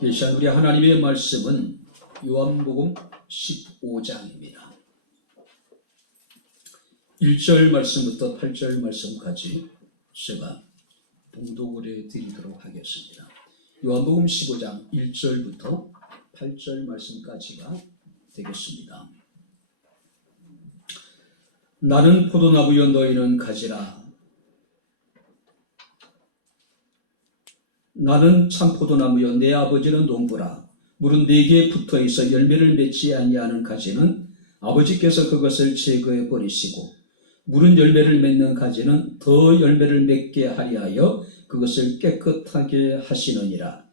계시한 우리 하나님의 말씀은 요한복음 15장입니다. 1절 말씀부터 8절 말씀까지 제가 봉독을 해드리도록 하겠습니다. 요한복음 15장 1절부터 8절 말씀까지가 되겠습니다. 나는 포도나무여 너희는 가지라. 나는 참 포도나무여 내 아버지는 농부라. 물은 네개에 붙어있어 열매를 맺지 아니하는 가지는 아버지께서 그것을 제거해 버리시고, 물은 열매를 맺는 가지는 더 열매를 맺게 하리하여 그것을 깨끗하게 하시느니라.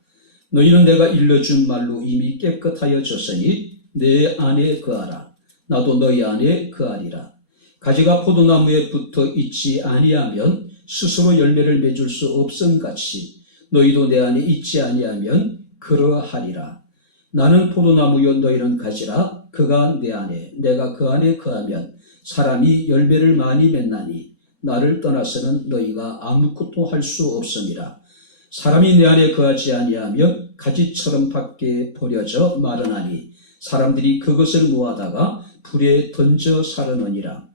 너희는 내가 일러준 말로 이미 깨끗하여 졌으니 내 안에 거하라. 나도 너희 안에 거하리라. 가지가 포도나무에 붙어 있지 아니하면 스스로 열매를 맺을 수 없음같이 너희도 내 안에 있지 아니하면 그러하리라. 나는 포도나무여 너희는 가지라. 그가 내 안에 내가 그 안에 거하면 사람이 열매를 많이 맺나니 나를 떠나서는 너희가 아무것도 할 수 없음이라. 사람이 내 안에 거하지 아니하면 가지처럼 밖에 버려져 마르나니 사람들이 그것을 모아다가 불에 던져 사르느니라.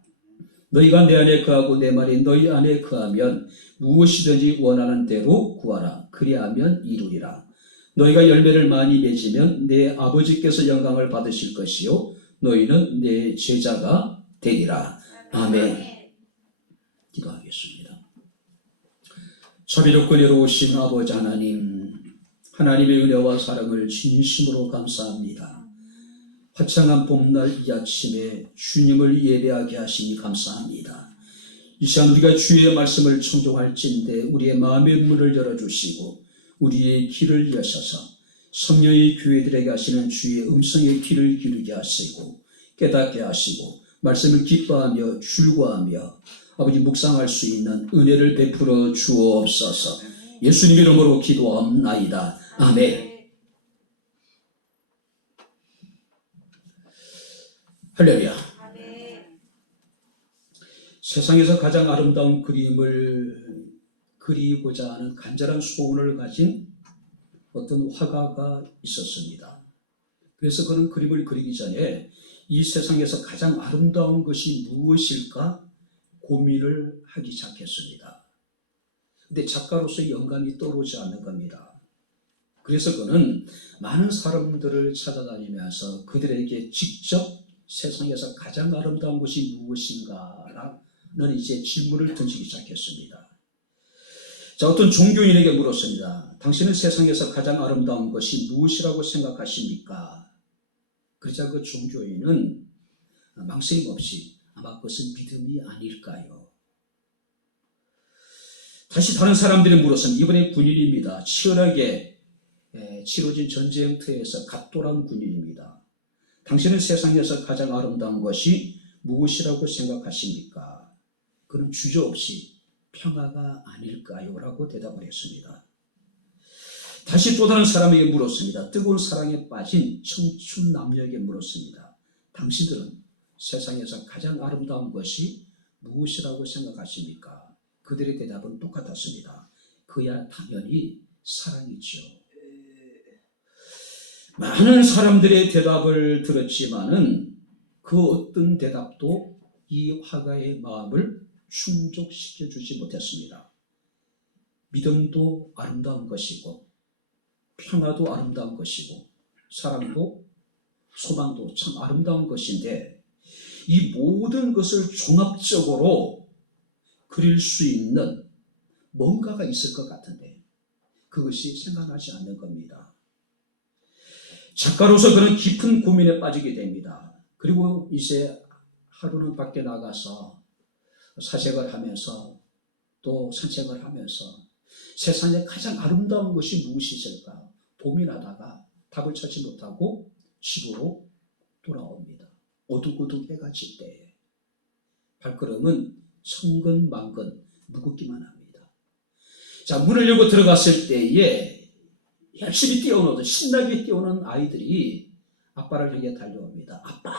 너희가 내 안에 거하고 내 말이 너희 안에 거하면 무엇이든지 원하는 대로 구하라. 그리하면 이루리라. 너희가 열매를 많이 맺으면 내 아버지께서 영광을 받으실 것이요 너희는 내 제자가 되리라. 아멘. 기도하겠습니다. 자비롭고 은혜로우신 아버지 하나님, 하나님의 은혜와 사랑을 진심으로 감사합니다. 화창한 봄날 이 아침에 주님을 예배하게 하시니 감사합니다. 이 시간 우리가 주의 말씀을 청종할진대 우리의 마음의 문을 열어주시고 우리의 귀를 여셔서 성령의 교회들에게 하시는 주의 음성의 귀를 기울게 하시고 깨닫게 하시고 말씀을 기뻐하며 즐거워하며 아버지 묵상할 수 있는 은혜를 베풀어 주옵소서. 예수님 이름으로 기도합나이다. 아멘. 할렐루야. 세상에서 가장 아름다운 그림을 그리고자 하는 간절한 소원을 가진 어떤 화가가 있었습니다. 그래서 그는 그림을 그리기 전에 이 세상에서 가장 아름다운 것이 무엇일까 고민을 하기 시작했습니다. 근데 작가로서 영감이 떠오르지 않는 겁니다. 그래서 그는 많은 사람들을 찾아다니면서 그들에게 직접 세상에서 가장 아름다운 것이 무엇인가라는 이제 질문을 던지기 시작했습니다. 자, 어떤 종교인에게 물었습니다. 당신은 세상에서 가장 아름다운 것이 무엇이라고 생각하십니까? 그러자 그 종교인은 망설임 없이 아마 그것은 믿음이 아닐까요? 다시 다른 사람들이 물었습니다. 이번에 군인입니다. 치열하게 치러진 전쟁터에서 갓돌한 군인입니다. 당신은 세상에서 가장 아름다운 것이 무엇이라고 생각하십니까? 그는 주저없이 평화가 아닐까요? 라고 대답을 했습니다. 다시 또 다른 사람에게 물었습니다. 뜨거운 사랑에 빠진 청춘 남녀에게 물었습니다. 당신들은 세상에서 가장 아름다운 것이 무엇이라고 생각하십니까? 그들의 대답은 똑같았습니다. 그야 당연히 사랑이죠. 많은 사람들의 대답을 들었지만은 그 어떤 대답도 이 화가의 마음을 충족시켜 주지 못했습니다. 믿음도 아름다운 것이고 평화도 아름다운 것이고 사랑도 소망도 참 아름다운 것인데 이 모든 것을 종합적으로 그릴 수 있는 뭔가가 있을 것 같은데 그것이 생각나지 않는 겁니다. 작가로서 그는 깊은 고민에 빠지게 됩니다. 그리고 이제 하루는 밖에 나가서 사색을 하면서 또 산책을 하면서 세상에 가장 아름다운 것이 무엇이 있을까 고민하다가 답을 찾지 못하고 집으로 돌아옵니다. 어둑어둑 해가 질 때에 발걸음은 천근만근 무겁기만 합니다. 자, 문을 열고 들어갔을 때에 열심히 뛰어오는, 신나게 뛰어오는 아이들이 아빠를 향해 달려옵니다. 아빠!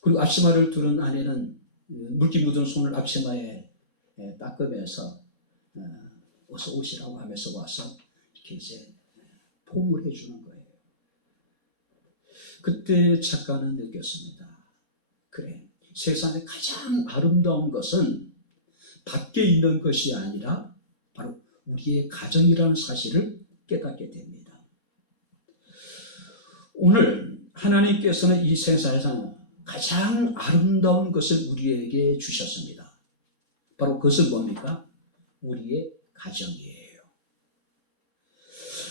그리고 앞치마를 두른 아내는 물기 묻은 손을 앞치마에 닦으면서 어서 오시라고 하면서 와서 이렇게 이제 포옹을 해주는 거예요. 그때 작가는 느꼈습니다. 그래, 세상에 가장 아름다운 것은 밖에 있는 것이 아니라 바로 우리의 가정이라는 사실을 깨닫게 됩니다. 오늘 하나님께서는 이 세상에서 가장 아름다운 것을 우리에게 주셨습니다. 바로 그것은 뭡니까? 우리의 가정이에요.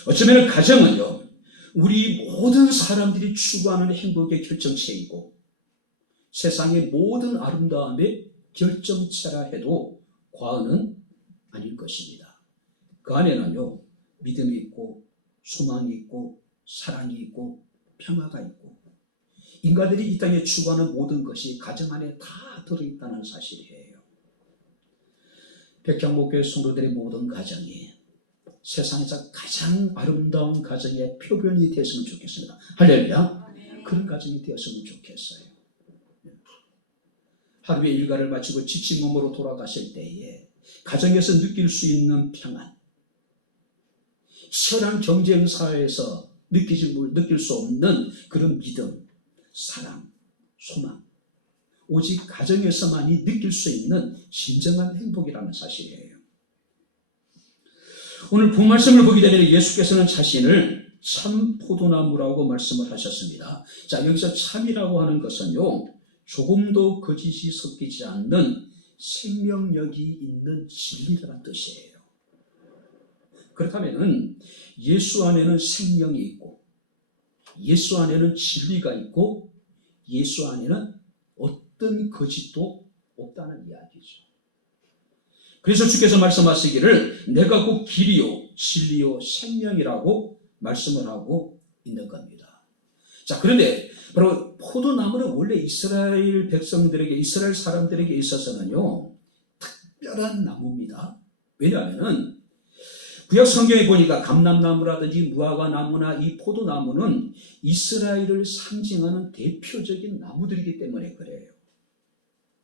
어쩌면 가정은요, 우리 모든 사람들이 추구하는 행복의 결정체이고 세상의 모든 아름다움의 결정체라 해도 과언은 아닐 것입니다. 그 안에는요, 믿음이 있고 소망이 있고 사랑이 있고 평화가 있고 인간들이 이 땅에 추구하는 모든 것이 가정 안에 다 들어있다는 사실이에요. 백향목교회 성도들의 모든 가정이 세상에서 가장 아름다운 가정의 표본이 되었으면 좋겠습니다. 할렐루야. 그런 가정이 되었으면 좋겠어요. 하루의 일과를 마치고 지친 몸으로 돌아가실 때에 가정에서 느낄 수 있는 평안, 치열한 경쟁 사회에서 느낄 수 없는 그런 믿음, 사랑, 소망, 오직 가정에서만이 느낄 수 있는 진정한 행복이라는 사실이에요. 오늘 본 말씀을 보게 되면 예수께서는 자신을 참 포도나무라고 말씀을 하셨습니다. 자, 여기서 참이라고 하는 것은요, 조금도 거짓이 섞이지 않는 생명력이 있는 진리라는 뜻이에요. 그렇다면 예수 안에는 생명이 있고 예수 안에는 진리가 있고 예수 안에는 어떤 거짓도 없다는 이야기죠. 그래서 주께서 말씀하시기를 내가 곧 길이요 진리요 생명이라고 말씀을 하고 있는 겁니다. 자, 그런데 바로 포도나무는 원래 이스라엘 백성들에게, 이스라엘 사람들에게 있어서는요, 특별한 나무입니다. 왜냐하면 구약 성경에 보니까 감람나무라든지 무화과 나무나 이 포도나무는 이스라엘을 상징하는 대표적인 나무들이기 때문에 그래요.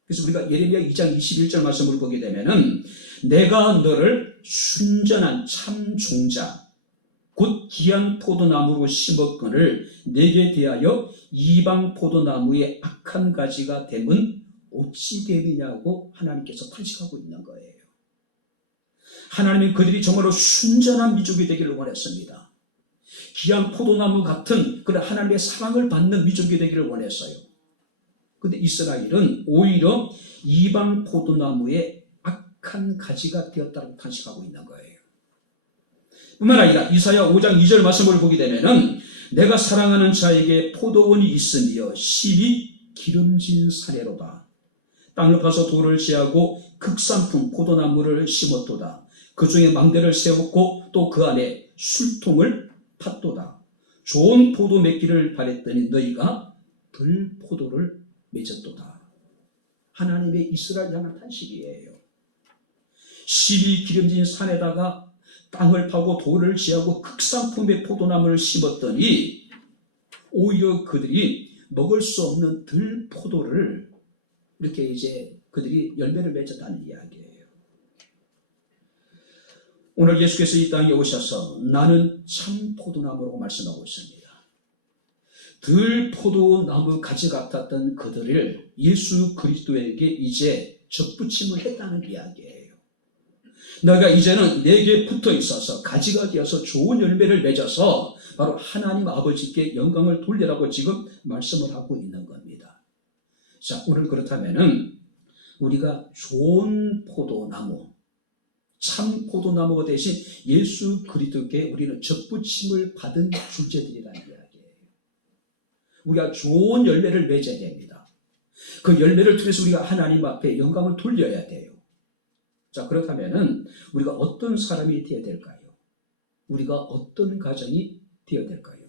그래서 우리가 예레미야 2장 21절 말씀을 보게 되면은 내가 너를 순전한 참 종자 곧 귀한 포도나무로 심었거늘 내게 대하여 이방 포도나무의 악한 가지가 됨은 어찌 되느냐고 하나님께서 탄식하고 있는 거예요. 하나님은 그들이 정말로 순전한 민족이 되기를 원했습니다. 귀한 포도나무 같은 그런 하나님의 사랑을 받는 민족이 되기를 원했어요. 그런데 이스라엘은 오히려 이방 포도나무의 악한 가지가 되었다고 탄식하고 있는 거예요. 뿐만 아니라 이사야 5장 2절 말씀을 보게 되면은 내가 사랑하는 자에게 포도원이 있으며 실이 기름진 사내로다. 땅을 파서 돌을 제하고 극산품 포도나무를 심었도다. 그 중에 망대를 세웠고 또 그 안에 술통을 팠도다. 좋은 포도 맺기를 바랬더니 너희가 덜 포도를 맺었도다. 하나님의 이스라엘 향한 탄식이에요. 실이 기름진 산에다가 땅을 파고 돌을 제하고 극산품의 포도나무를 심었더니 오히려 그들이 먹을 수 없는 덜 포도를 이렇게 이제 그들이 열매를 맺었다는 이야기예요. 오늘 예수께서 이 땅에 오셔서 나는 참 포도나무라고 말씀하고 있습니다. 덜 포도나무 가지 같았던 그들을 예수 그리스도에게 이제 접붙임을 했다는 이야기예요. 너희가 이제는 내게 붙어 있어서 가지가 되어서 좋은 열매를 맺어서 바로 하나님 아버지께 영광을 돌리라고 지금 말씀을 하고 있는 겁니다. 자, 오늘 그렇다면은 우리가 좋은 포도나무, 참 포도나무가 대신 예수 그리스도께 우리는 접붙임을 받은 존재들이라는 이야기예요. 우리가 좋은 열매를 맺어야 됩니다. 그 열매를 통해서 우리가 하나님 앞에 영광을 돌려야 돼요. 자, 그렇다면은 우리가 어떤 사람이 되어야 될까요? 우리가 어떤 가정이 되어야 될까요?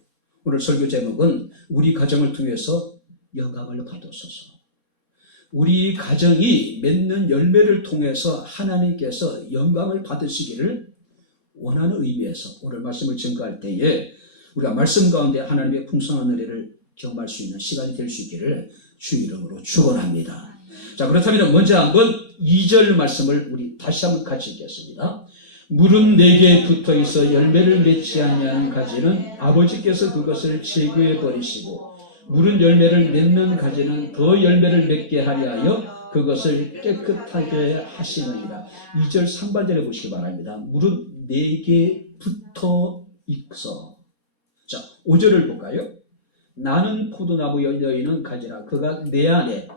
오늘 설교 제목은 우리 가정을 통해서 영광을 받으소서. 우리 가정이 맺는 열매를 통해서 하나님께서 영광을 받으시기를 원하는 의미에서 오늘 말씀을 증거할 때에 우리가 말씀 가운데 하나님의 풍성한 은혜를 경험할 수 있는 시간이 될 수 있기를 주 이름으로 축원합니다. 자, 그렇다면 먼저 한번 2절 말씀을 우리 다시 한번 같이 읽겠습니다. 물은 내게 붙어 있어 열매를 맺지 아니하는 가지는 아버지께서 그것을 제거해 버리시고 물은 열매를 맺는 가지는 더 열매를 맺게 하려 하여 그것을 깨끗하게 하시느니라. 2절 상반절에 보시기 바랍니다. 물은 내게 붙어 있어. 자, 5절을 볼까요? 나는 포도나무여 너희는 가지라. 그가 내 안에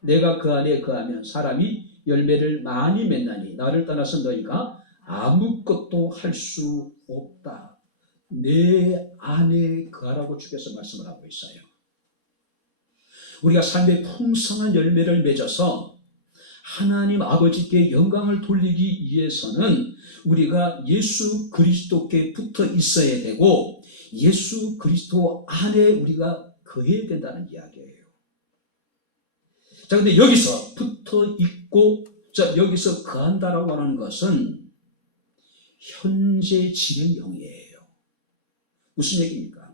내가 그 안에 거하면 사람이 열매를 많이 맺나니 나를 떠나서 너희가 아무것도 할 수 없다. 내 안에 거하라고 주께서 말씀을 하고 있어요. 우리가 삶의 풍성한 열매를 맺어서 하나님 아버지께 영광을 돌리기 위해서는 우리가 예수 그리스도께 붙어 있어야 되고 예수 그리스도 안에 우리가 거해야 된다는 이야기예요. 자, 근데 여기서 붙어 있고, 자, 여기서 거한다라고 하는 것은 현재 진행형이에요. 무슨 얘기입니까?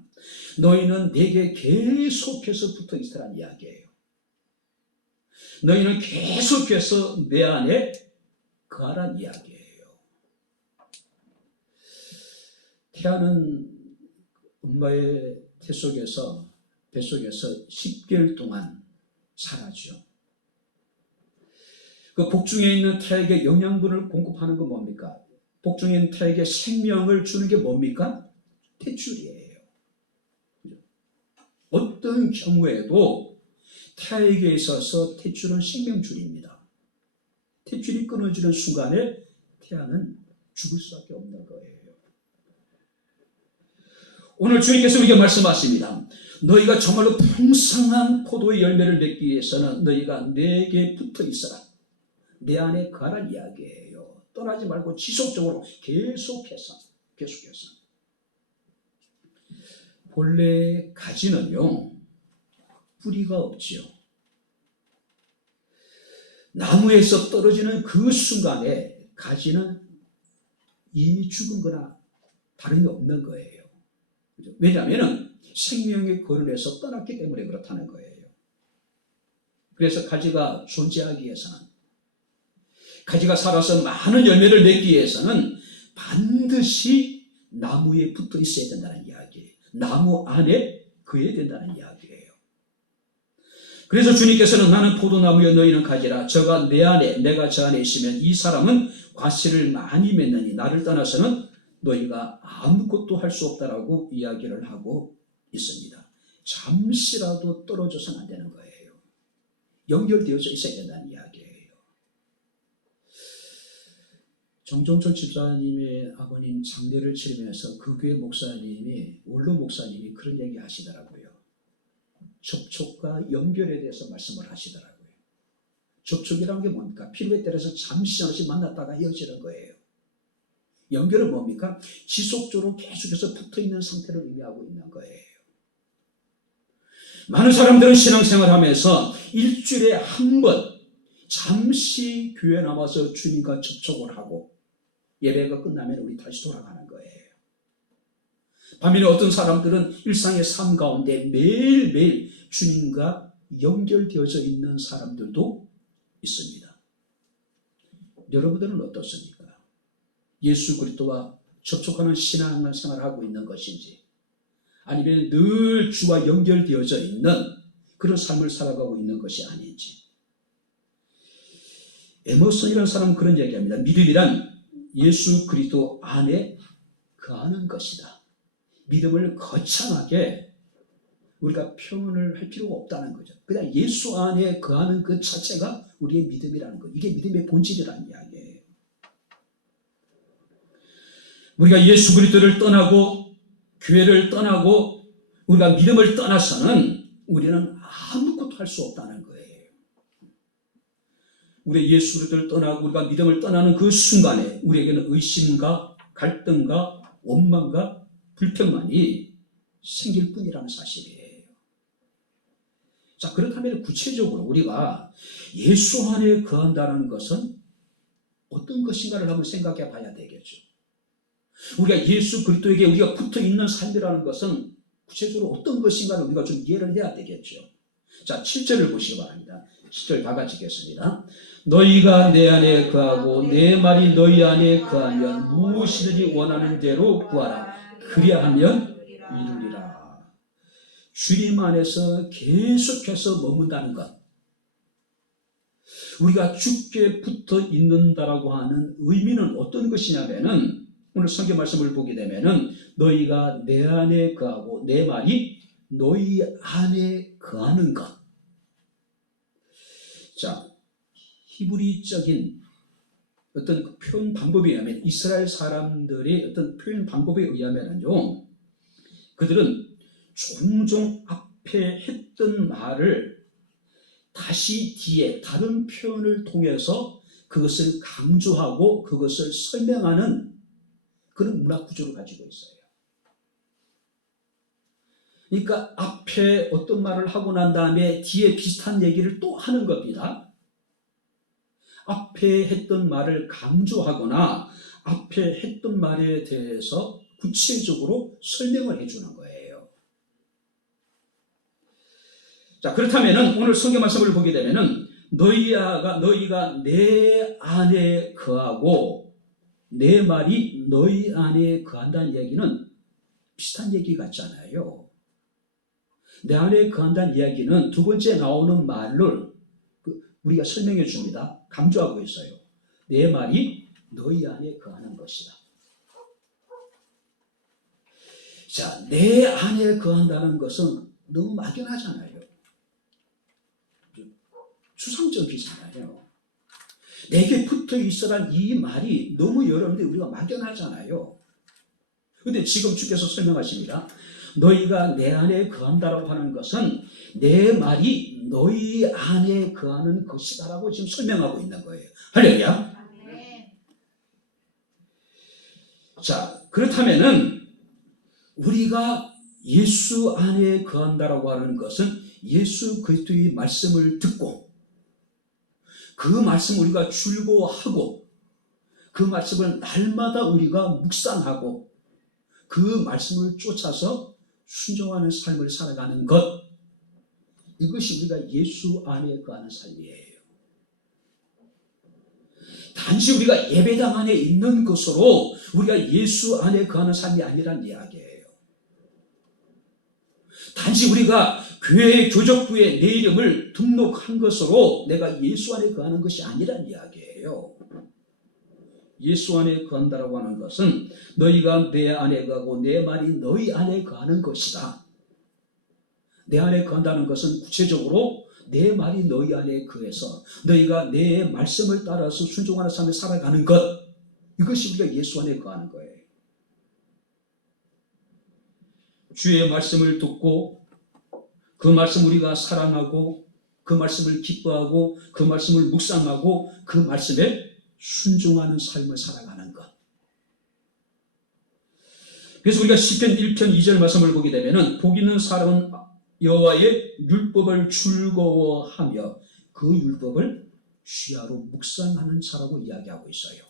너희는 내게 계속해서 붙어 있으라는 이야기예요. 너희는 계속해서 내 안에 거하라는 이야기예요. 태아는 엄마의 뱃속에서 10개월 동안 살아죠. 그 복중에 있는 태에게 영양분을 공급하는 건 뭡니까? 복중에 있는 태에게 생명을 주는 게 뭡니까? 탯줄이에요. 어떤 경우에도 태에게 있어서 탯줄은 생명줄입니다. 탯줄이 끊어지는 순간에 태아는 죽을 수밖에 없는 거예요. 오늘 주님께서 우리에게 말씀하십니다. 너희가 정말로 풍성한 포도의 열매를 맺기 위해서는 너희가 내게 붙어 있어라. 내 안에 거하라는 이야기예요. 떠나지 말고 지속적으로 계속해서. 본래 가지는요, 뿌리가 없지요. 나무에서 떨어지는 그 순간에 가지는 이미 죽은 거나 다름이 없는 거예요. 왜냐하면 생명의 거론에서 떠났기 때문에 그렇다는 거예요. 그래서 가지가 존재하기 위해서는, 가지가 살아서 많은 열매를 맺기 위해서는 반드시 나무에 붙어 있어야 된다는 이야기예요. 나무 안에 거해야 된다는 이야기예요. 그래서 주님께서는 나는 포도나무여 너희는 가지라. 저가 내 안에 내가 저 안에 있으면 이 사람은 과실을 많이 맺느니 나를 떠나서는 너희가 아무것도 할 수 없다라고 이야기를 하고 있습니다. 잠시라도 떨어져서는 안 되는 거예요. 연결되어져 있어야 된다는 이야기예요. 정종철 집사님의 아버님 장례를 치르면서 그 교회 목사님이, 원로 목사님이 그런 얘기 하시더라고요. 접촉과 연결에 대해서 말씀을 하시더라고요. 접촉이라는 게 뭡니까? 필요에 따라서 잠시 만났다가 헤어지는 거예요. 연결은 뭡니까? 지속적으로 계속해서 붙어있는 상태를 의미하고 있는 거예요. 많은 사람들은 신앙생활을 하면서 일주일에 한 번 잠시 교회에 남아서 주님과 접촉을 하고 예배가 끝나면 우리 다시 돌아가는 거예요. 반면에 어떤 사람들은 일상의 삶 가운데 매일매일 주님과 연결되어져 있는 사람들도 있습니다. 여러분들은 어떻습니까? 예수 그리스도와 접촉하는 신앙생활을 하고 있는 것인지, 아니면 늘 주와 연결되어져 있는 그런 삶을 살아가고 있는 것이 아닌지. 에머슨이라는 사람은 그런 얘기합니다. 믿음이란 예수 그리스도 안에 거하는 것이다. 믿음을 거창하게 우리가 표현을 할 필요가 없다는 거죠. 그냥 예수 안에 거하는 그 자체가 우리의 믿음이라는 거. 이게 믿음의 본질이라는 이야기예요. 우리가 예수 그리스도를 떠나고 교회를 떠나고 우리가 믿음을 떠나서는 우리는 아무것도 할 수 없다는 거예요. 우리 예수 그리스도를 떠나고 우리가 믿음을 떠나는 그 순간에 우리에게는 의심과 갈등과 원망과 불평만이 생길 뿐이라는 사실이에요. 자, 그렇다면 구체적으로 우리가 예수 안에 거한다는 것은 어떤 것인가를 한번 생각해 봐야 되겠죠. 우리가 예수 그리스도에게 우리가 붙어 있는 삶이라는 것은 구체적으로 어떤 것인가를 우리가 좀 이해를 해야 되겠죠. 자, 7절을 보시기 바랍니다. 10절 다 같이 읽겠습니다. 너희가 내 안에 거하고 내 말이 너희 안에 거하면 무엇이든지 원하는 대로 구하라. 그리하면 이루리라. 주님 안에서 계속해서 머문다는 것, 우리가 주께 붙어 있는다라고 하는 의미는 어떤 것이냐면은, 오늘 성경 말씀을 보게 되면은 너희가 내 안에 거하고 내 말이 너희 안에 거하는 것. 자, 히브리적인 어떤 그 표현 방법에 의하면, 이스라엘 사람들의 어떤 표현 방법에 의하면요, 그들은 종종 앞에 했던 말을 다시 뒤에 다른 표현을 통해서 그것을 강조하고 그것을 설명하는 그런 문화 구조를 가지고 있어요. 그러니까 앞에 어떤 말을 하고 난 다음에 뒤에 비슷한 얘기를 또 하는 겁니다. 앞에 했던 말을 강조하거나 앞에 했던 말에 대해서 구체적으로 설명을 해주는 거예요. 자, 그렇다면 오늘 성경 말씀을 보게 되면은 너희가 내 안에 거하고 내 말이 너희 안에 거한다는 얘기는 비슷한 얘기 같잖아요. 내 안에 거한다는 이야기는 두 번째 나오는 말을 우리가 설명해 줍니다. 강조하고 있어요. 내 말이 너희 안에 거하는 것이다. 자, 내 안에 거한다는 것은 너무 막연하잖아요. 추상적이잖아요. 내게 붙어 있어란 이 말이 너무 여러분들 우리가 막연하잖아요. 그런데 지금 주께서 설명하십니다. 너희가 내 안에 거한다라고 하는 것은 내 말이 너희 안에 거하는 것이다라고 지금 설명하고 있는 거예요. 할렐루야. 자, 그렇다면은 우리가 예수 안에 거한다라고 하는 것은 예수 그리스도의 말씀을 듣고 그 말씀을 우리가 즐거워하고 그 말씀을 날마다 우리가 묵상하고 그 말씀을 쫓아서 순종하는 삶을 살아가는 것, 이것이 우리가 예수 안에 거하는 삶이에요. 단지 우리가 예배당 안에 있는 것으로 우리가 예수 안에 거하는 삶이 아니란 이야기예요. 단지 우리가 교회 교적부에 내 이름을 등록한 것으로 내가 예수 안에 거하는 것이 아니란 이야기예요. 예수 안에 거한다라고 하는 것은 너희가 내 안에 거하고 내 말이 너희 안에 거하는 것이다. 내 안에 거한다는 것은 구체적으로 내 말이 너희 안에 거해서 너희가 내 말씀을 따라서 순종하는 삶을 살아가는 것, 이것이 우리가 예수 안에 거하는 거예요. 주의 말씀을 듣고 그 말씀 우리가 사랑하고 그 말씀을 기뻐하고 그 말씀을 묵상하고 그 말씀에 순종하는 삶을 살아가는 것. 그래서 우리가 시편 1편 2절 말씀을 보게 되면은 복 있는 사람은 여호와의 율법을 즐거워하며 그 율법을 취하로 묵상하는 자라고 이야기하고 있어요.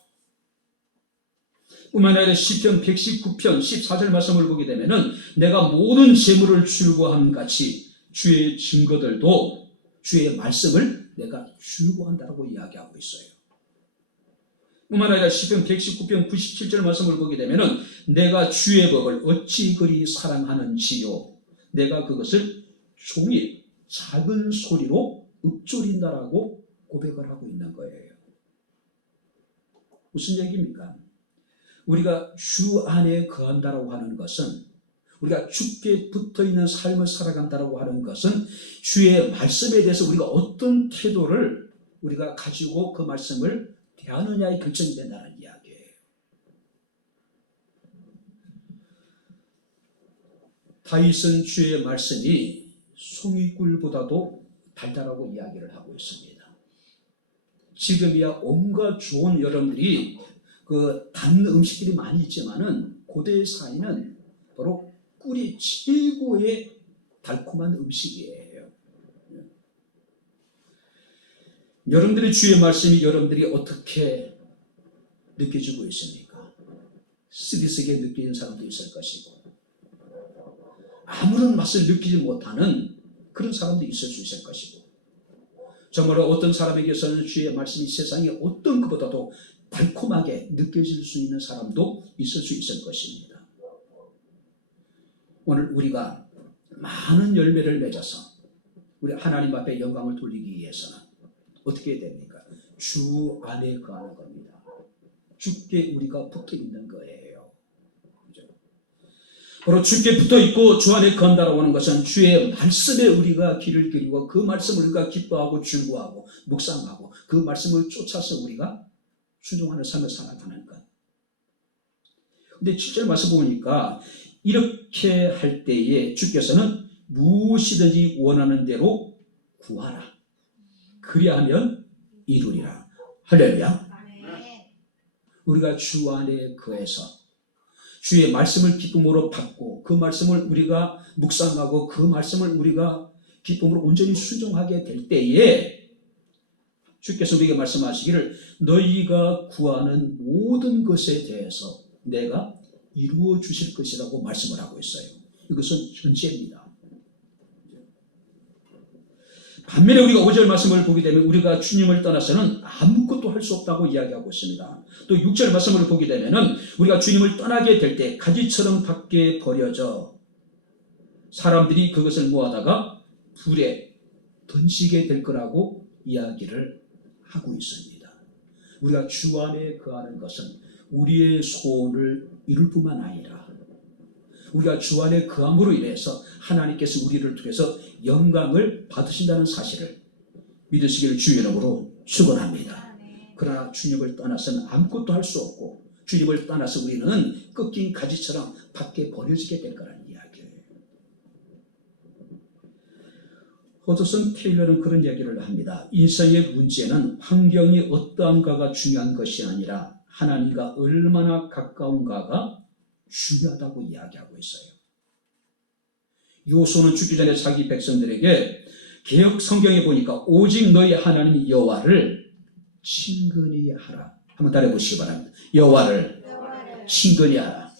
뿐만 아니라 시편 119편 14절 말씀을 보게 되면은 내가 모든 재물을 즐거워함 같이 주의 증거들도 주의 말씀을 내가 즐거워한다라고 이야기하고 있어요. 뿐만 아니라 시편 119편 97절 말씀을 보게 되면은 내가 주의 법을 어찌 그리 사랑하는지요 내가 그것을 종일 작은 소리로 읊조린다라고 고백을 하고 있는 거예요. 무슨 얘기입니까? 우리가 주 안에 거한다라고 하는 것은, 우리가 주께 붙어있는 삶을 살아간다라고 하는 것은 주의 말씀에 대해서 우리가 어떤 태도를 우리가 가지고 그 말씀을 대하느냐에 결정이 된다는 이야기예요. 다윗은 주의 말씀이 송이꿀보다도 달달하고 이야기를 하고 있습니다. 지금이야 온갖 좋은 여러분들이 그 단 음식들이 많이 있지만은 고대 사이는 바로 꿀이 최고의 달콤한 음식이에요. 여러분들의 주의 말씀이 여러분들이 어떻게 느껴지고 있습니까? 쓰디쓰게 느끼는 사람도 있을 것이고 아무런 맛을 느끼지 못하는 그런 사람도 있을 수 있을 것이고 정말로 어떤 사람에게서는 주의 말씀이 세상에 어떤 것보다도 달콤하게 느껴질 수 있는 사람도 있을 수 있을 것입니다. 오늘 우리가 많은 열매를 맺어서 우리 하나님 앞에 영광을 돌리기 위해서는 어떻게 해야 됩니까? 주 안에 거하는 겁니다. 주께 우리가 붙어 있는 거예요. 그렇죠? 바로 주께 붙어 있고 주 안에 거한다라고 하는 것은 주의 말씀에 우리가 귀를 기울이고 그 말씀을 우리가 기뻐하고 즐거워하고 묵상하고 그 말씀을 쫓아서 우리가 순종하는 삶을 살아가는 것. 근데 7절 말씀 보니까 이렇게 할 때에 주께서는 무엇이든지 원하는 대로 구하라. 그리하면 이루리라. 할렐루야. 우리가 주 안에 거해서 주의 말씀을 기쁨으로 받고 그 말씀을 우리가 묵상하고 그 말씀을 우리가 기쁨으로 온전히 순종하게 될 때에 주께서 우리에게 말씀하시기를 너희가 구하는 모든 것에 대해서 내가 이루어 주실 것이라고 말씀을 하고 있어요. 이것은 현재입니다. 반면에 우리가 5절 말씀을 보게 되면 우리가 주님을 떠나서는 아무것도 할 수 없다고 이야기하고 있습니다. 또 6절 말씀을 보게 되면 우리가 주님을 떠나게 될 때 가지처럼 밖에 버려져 사람들이 그것을 모아다가 불에 던지게 될 거라고 이야기를 하고 있습니다. 우리가 주 안에 거하는 것은 우리의 소원을 이룰 뿐만 아니라 우리가 주 안에 거함으로 인해서 하나님께서 우리를 통해서 영광을 받으신다는 사실을 믿으시기를 주의 이름으로 축원합니다. 그러나 주님을 떠나서는 아무것도 할 수 없고 주님을 떠나서 우리는 꺾인 가지처럼 밖에 버려지게 될 거라는 이야기예요. 허드슨 테일러는 그런 얘기를 합니다. 인생의 문제는 환경이 어떠한가가 중요한 것이 아니라 하나님과 얼마나 가까운가가 중요하다고 이야기하고 있어요. 요소는 죽기 전에 자기 백성들에게 개역 성경에 보니까 오직 너희 하나님 여호와를 친근히 하라. 한번 따라해보시기 바랍니다. 여호와를 친근히 하라.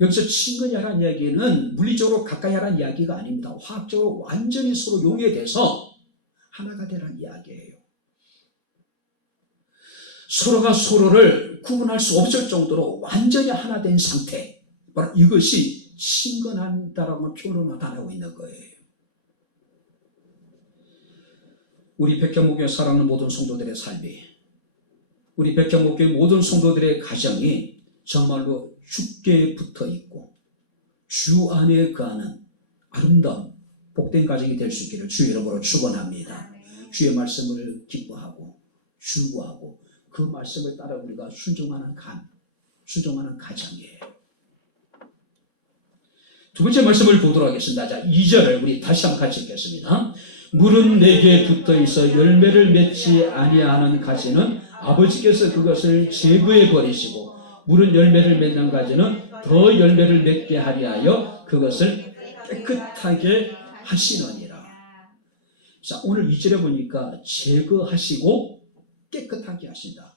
여기서 친근히 하라는 이야기는 물리적으로 가까이 하라는 이야기가 아닙니다. 화학적으로 완전히 서로 용해돼서 하나가 되라는 이야기예요. 서로가 서로를 구분할 수 없을 정도로 완전히 하나 된 상태, 바로 이것이 친근한다라고 표현을 나타내고 있는 거예요. 우리 백현목교회 사랑하는 모든 성도들의 삶이, 우리 백현목교회 모든 성도들의 가정이 정말로 주께 붙어 있고 주 안에 거하는 아름다운 복된 가정이 될 수 있기를 주의 이름으로 축원합니다. 주의 말씀을 기뻐하고 즐거워하고 그 말씀을 따라 우리가 순종하는 가정이에요. 두 번째 말씀을 보도록 하겠습니다. 자, 2절을 우리 다시 한번 같이 읽겠습니다. 물은 내게 붙어 있어 열매를 맺지 아니하는 가지는 아버지께서 그것을 제거해 버리시고 물은 열매를 맺는 가지는 더 열매를 맺게 하리 하여 그것을 깨끗하게 하시느니라. 자, 오늘 2절에 보니까 제거하시고 깨끗하게 하신다.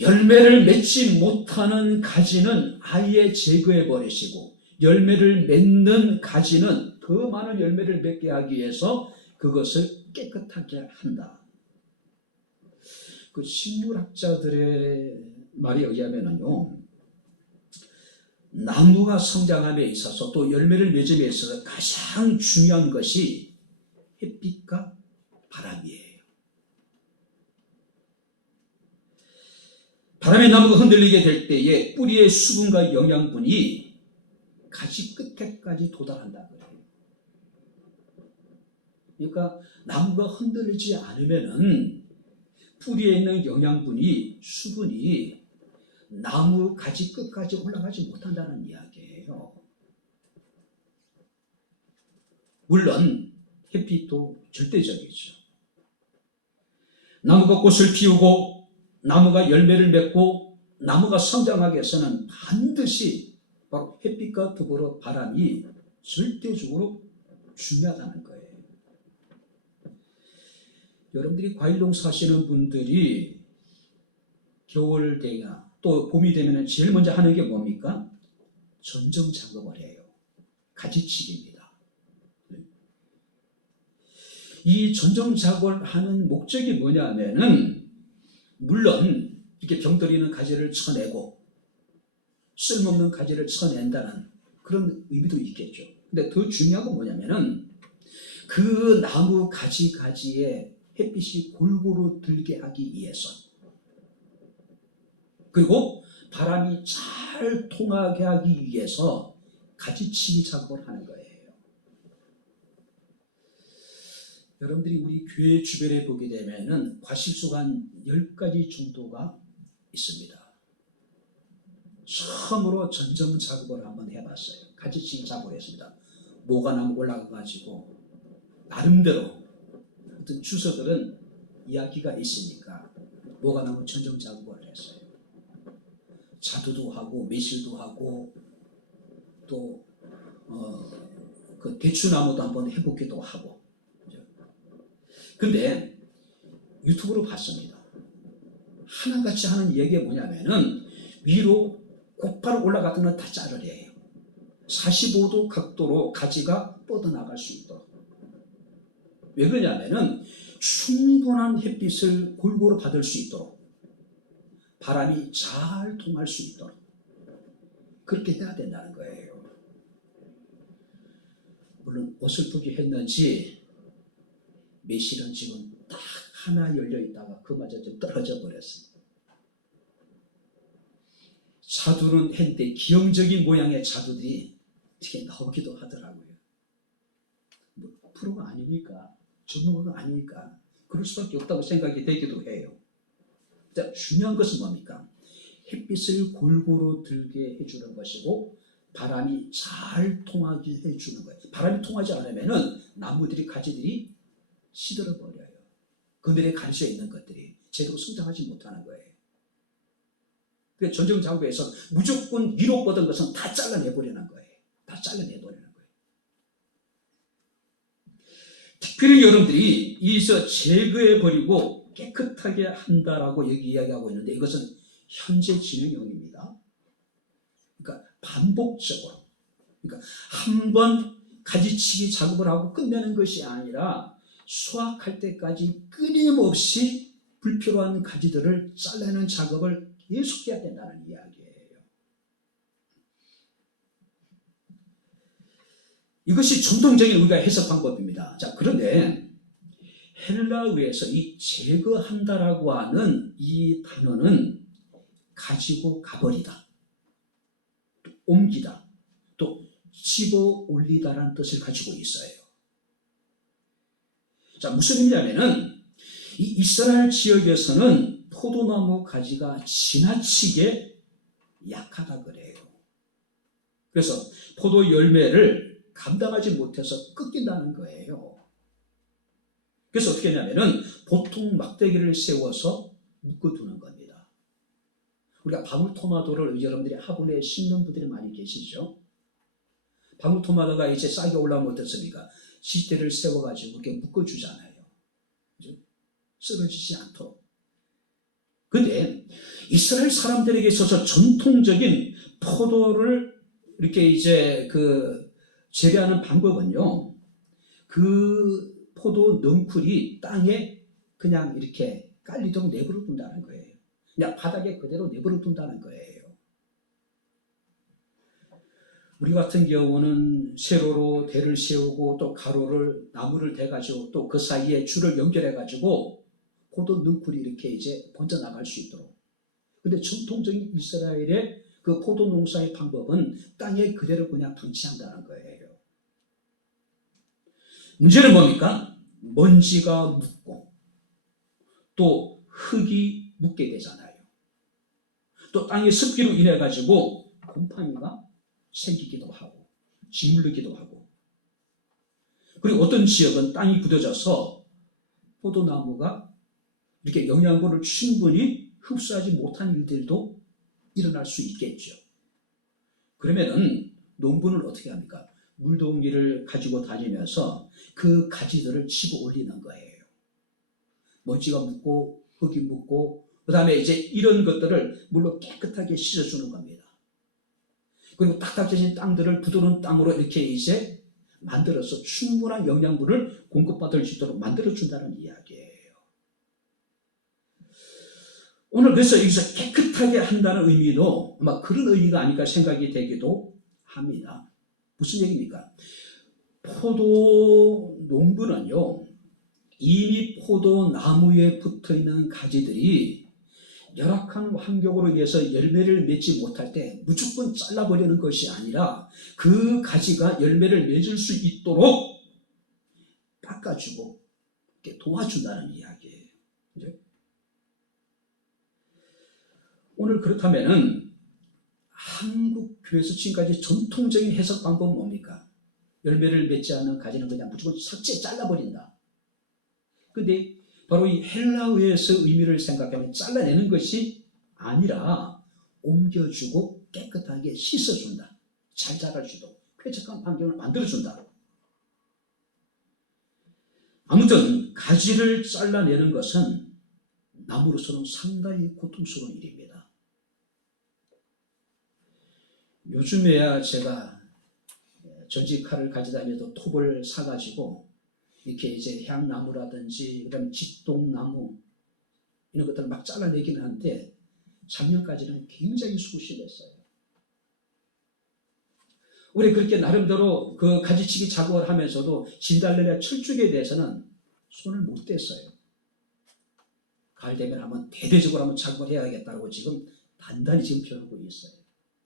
열매를 맺지 못하는 가지는 아예 제거해 버리시고 열매를 맺는 가지는 더 많은 열매를 맺게 하기 위해서 그것을 깨끗하게 한다. 그 식물학자들의 말에 의하면요, 나무가 성장함에 있어서 또 열매를 맺음에 있어서 가장 중요한 것이 햇빛과 바람이에요. 바람에 나무가 흔들리게 될 때에 뿌리의 수분과 영양분이 가지 끝에까지 도달한다 그래요. 그러니까 나무가 흔들리지 않으면은 뿌리에 있는 영양분이, 수분이 나무 가지 끝까지 올라가지 못한다는 이야기예요. 물론 햇빛도 절대적이죠. 나무가 꽃을 피우고 나무가 열매를 맺고 나무가 성장하기 위해서는 반드시 바로 햇빛과 더불어 바람이 절대적으로 중요하다는 거예요. 여러분들이 과일 농사하시는 분들이 겨울 되나 또 봄이 되면 제일 먼저 하는 게 뭡니까? 전정 작업을 해요. 가지치기입니다. 이 전정 작업을 하는 목적이 뭐냐면은, 물론 이렇게 병들이는 가지를 쳐내고 쓸모없는 가지를 쳐낸다는 그런 의미도 있겠죠. 근데 더 중요한 건 뭐냐면은, 그 나무 가지가지에 햇빛이 골고루 들게 하기 위해서, 그리고 바람이 잘 통하게 하기 위해서 가지치기 작업을 하는 거예요. 여러분들이 우리 교회 주변에 보게 되면은 과실수가 한 10가지 정도가 있습니다. 처음으로 전정 작업을 한번 해봤어요. 가지치기 작업을 했습니다. 모가나무 올라가가지고 나름대로 어떤 주서들은 이야기가 있으니까 모가나무 전정 작업을 했어요. 자두도 하고 매실도 하고 또 그 대추나무도 한번 해보기도 하고. 근데 유튜브로 봤습니다. 하나같이 하는 얘기가 뭐냐면은, 위로 곧바로 올라가던 다 자르래요. 45도 각도로 가지가 뻗어나갈 수 있도록. 왜 그러냐면은 충분한 햇빛을 골고루 받을 수 있도록, 바람이 잘 통할 수 있도록 그렇게 해야 된다는 거예요. 물론 어설프게 했는지 매실은 지금 딱 하나 열려 있다가 그마저 좀 떨어져 버렸어요. 자두는 했는데 기형적인 모양의 자두들이 되게 나오기도 하더라고요. 뭐 프로가 아니니까, 전문가가 아니니까 그럴 수밖에 없다고 생각이 되기도 해요. 자, 중요한 것은 뭡니까? 햇빛을 골고루 들게 해주는 것이고 바람이 잘 통하게 해주는 거예요. 바람이 통하지 않으면 나무들이, 가지들이 시들어 버려요. 그늘에 가려져 있는 것들이 제대로 성장하지 못하는 거예요. 그래서 전정 작업에서 무조건 위로 뻗은 것은 다 잘라내버리는 거예요. 다 잘라내버리는 거예요. 특별히 여러분들이 이서 제거해버리고 깨끗하게 한다라고 여기 이야기하고 있는데, 이것은 현재 진행형입니다. 그러니까 반복적으로, 그러니까 한 번 가지치기 작업을 하고 끝내는 것이 아니라 수확할 때까지 끊임없이 불필요한 가지들을 잘라내는 작업을 계속해야 된다는 이야기예요. 이것이 전통적인 우리가 해석 방법입니다. 자, 그런데 헬라어에서 이 제거한다라고 하는 이 단어는 가지고 가버리다, 또 옮기다, 또 집어 올리다라는 뜻을 가지고 있어요. 자, 무슨 의미냐면은, 이 이스라엘 지역에서는 포도나무 가지가 지나치게 약하다 그래요. 그래서 포도 열매를 감당하지 못해서 꺾인다는 거예요. 그래서 어떻게 하냐면은 보통 막대기를 세워서 묶어두는 겁니다. 우리가 방울토마토를 여러분들이 화분에 심는 분들이 많이 계시죠? 방울토마토가 이제 싹이 올라오면 어떻습니까? 지대를 세워가지고 이렇게 묶어주잖아요. 그죠? 쓰러지지 않도록. 근데 이스라엘 사람들에게 있어서 전통적인 포도를 이렇게 이제 재배하는 방법은요, 그 포도 넝쿨이 땅에 그냥 이렇게 깔리도록 내버려 둔다는 거예요. 그냥 바닥에 그대로 내버려 둔다는 거예요. 우리 같은 경우는 세로로 대를 세우고 또 가로를 나무를 대가지고 또 그 사이에 줄을 연결해가지고 포도 넝쿨이 이렇게 이제 번져나갈 수 있도록. 근데 전통적인 이스라엘의 그 포도 농사의 방법은 땅에 그대로 그냥 방치한다는 거예요. 문제는 뭡니까? 먼지가 묻고 또 흙이 묻게 되잖아요. 또 땅의 습기로 인해 가지고 곰팡이가 생기기도 하고 짓물리기도 하고, 그리고 어떤 지역은 땅이 굳어져서 포도나무가 이렇게 영양분을 충분히 흡수하지 못한 일들도 일어날 수 있겠죠. 그러면은 농부는 어떻게 합니까? 물동이를 가지고 다니면서 그 가지들을 집어 올리는 거예요. 먼지가 묻고 흙이 묻고, 그 다음에 이제 이런 것들을 물로 깨끗하게 씻어주는 겁니다. 그리고 딱딱해진 땅들을 부드러운 땅으로 이렇게 이제 만들어서 충분한 영양분을 공급받을 수 있도록 만들어준다는 이야기예요. 오늘 그래서 여기서 깨끗하게 한다는 의미도 아마 그런 의미가 아닐까 생각이 되기도 합니다. 무슨 얘기입니까? 포도 농부는요, 이미 포도나무에 붙어있는 가지들이 열악한 환경으로 인해서 열매를 맺지 못할 때 무조건 잘라버리는 것이 아니라 그 가지가 열매를 맺을 수 있도록 깎아주고 도와준다는 이야기예요. 그죠? 오늘 그렇다면은 한국 교회에서 지금까지 전통적인 해석 방법은 뭡니까? 열매를 맺지 않는 가지는 그냥 무조건 삭제 잘라버린다. 근데 바로 이 헬라어에서 의미를 생각하면 잘라내는 것이 아니라 옮겨주고 깨끗하게 씻어준다. 잘 자랄 수 있도록 쾌적한 환경을 만들어준다. 아무튼 가지를 잘라내는 것은 나무로서는 상당히 고통스러운 일입니다. 요즘에야 제가 전지칼을 가져다녀도 톱을 사가지고 이렇게 이제 향나무라든지 그다음 직동나무 이런 것들을 막 잘라내기는 한데 작년까지는 굉장히 소심했어요. 우리 그렇게 나름대로 그 가지치기 작업을 하면서도 진달래나 철쭉에 대해서는 손을 못 댔어요. 가을 되면 한번 대대적으로 한번 작업을 해야겠다고 지금 단단히 지금 펴놓고 있어요.